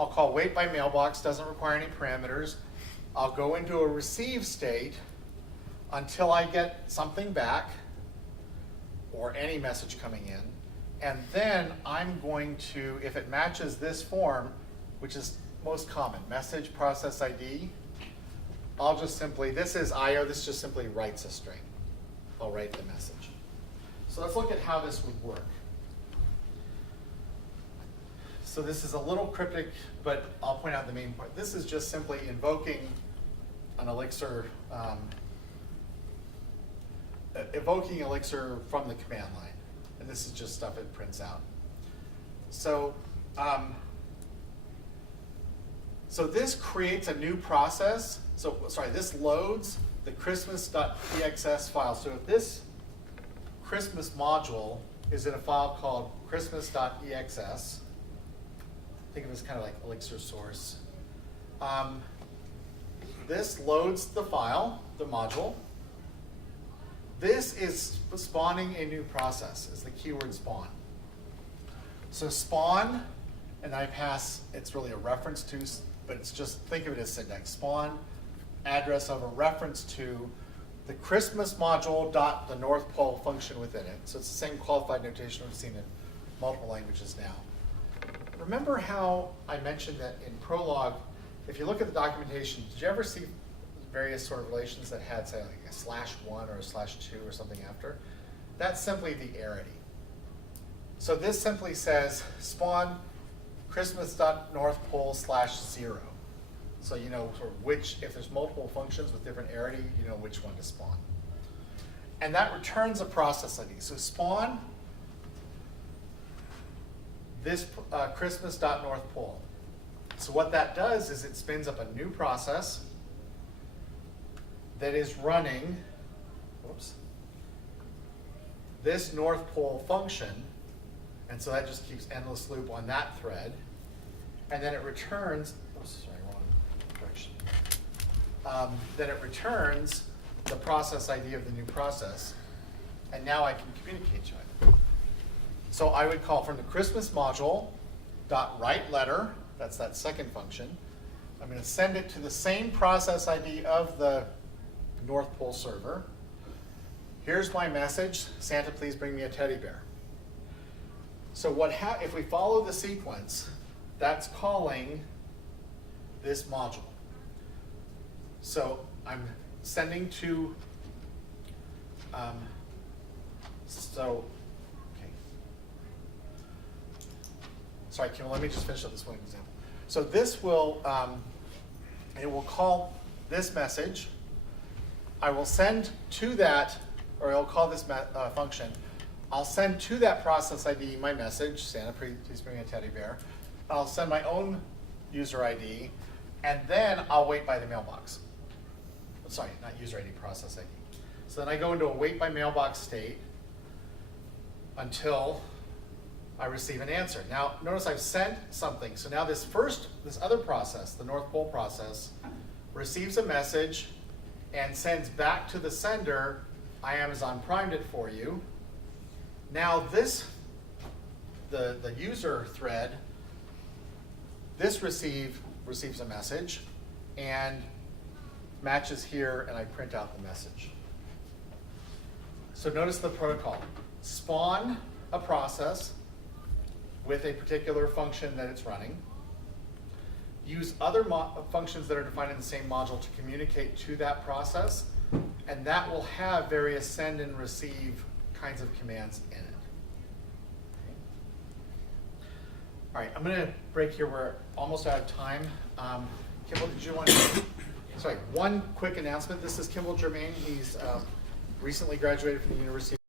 I'll call wait by mailbox, doesn't require any parameters. I'll go into a receive state until I get something back or any message coming in. And then I'm going to, if it matches this form, which is most common, message process ID, I'll just simply, this is IO, this just simply writes a string. I'll write the message. So let's look at how this would work. So this is a little cryptic, but I'll point out the main point. This is just simply invoking an Elixir, evoking Elixir from the command line. And this is just stuff it prints out. So, so this creates a new process. So, sorry, this loads the Christmas.txs file. So if this Christmas module is in a file called Christmas.exs, think of it as kind of like Elixir source. This loads the file, the module. This is spawning a new process, is the keyword spawn. So spawn, and I pass, it's really a reference to, but it's just, think of it as syntax. Spawn, address of a reference to the Christmas module dot the North Pole function within it. So it's the same qualified notation we've seen in multiple languages now. Remember how I mentioned that in Prolog, if you look at the documentation, did you ever see various sort of relations that had, say, like a /1 or a /2 or something after? That's simply the arity. So this simply says spawn Christmas.NorthPole/0. So you know sort of which, if there's multiple functions with different arity, you know which one to spawn. And that returns a process ID. So spawn this Christmas.NorthPole. So what that does is it spins up a new process that is running, whoops, this North Pole function, and so that just keeps endless loop on that thread, and then it returns, oops, sorry, wrong direction. Then it returns the process ID of the new process, and now I can communicate to it. So I would call from the Christmas module dot write letter, that's that second function. I'm going to send it to the same process ID of the North Pole server. Here's my message, Santa, please bring me a teddy bear. So what if we follow the sequence, that's calling this module. So I'm sending to, okay. Sorry, Kim, let me just finish up this one example. So this will, it will call this message. I will send to that, or I'll call this function. I'll send to that process ID my message, Santa, please bring me a teddy bear. I'll send my own user ID, and then I'll wait by the mailbox. Sorry, not user ID, process ID. So then I go into a wait by mailbox state until I receive an answer. Now, notice I've sent something. So now this other process, the North Pole process, receives a message and sends back to the sender, I Amazon primed it for you. Now this, the user thread, this receives a message and matches here, and I print out the message. So notice the protocol. Spawn a process with a particular function that it's running. Use other functions that are defined in the same module to communicate to that process, and that will have various send and receive kinds of commands in it. All right, I'm going to break here. We're almost out of time. Kimball, did you want to? Sorry, one quick announcement. This is Kimball Germain. He's recently graduated from the University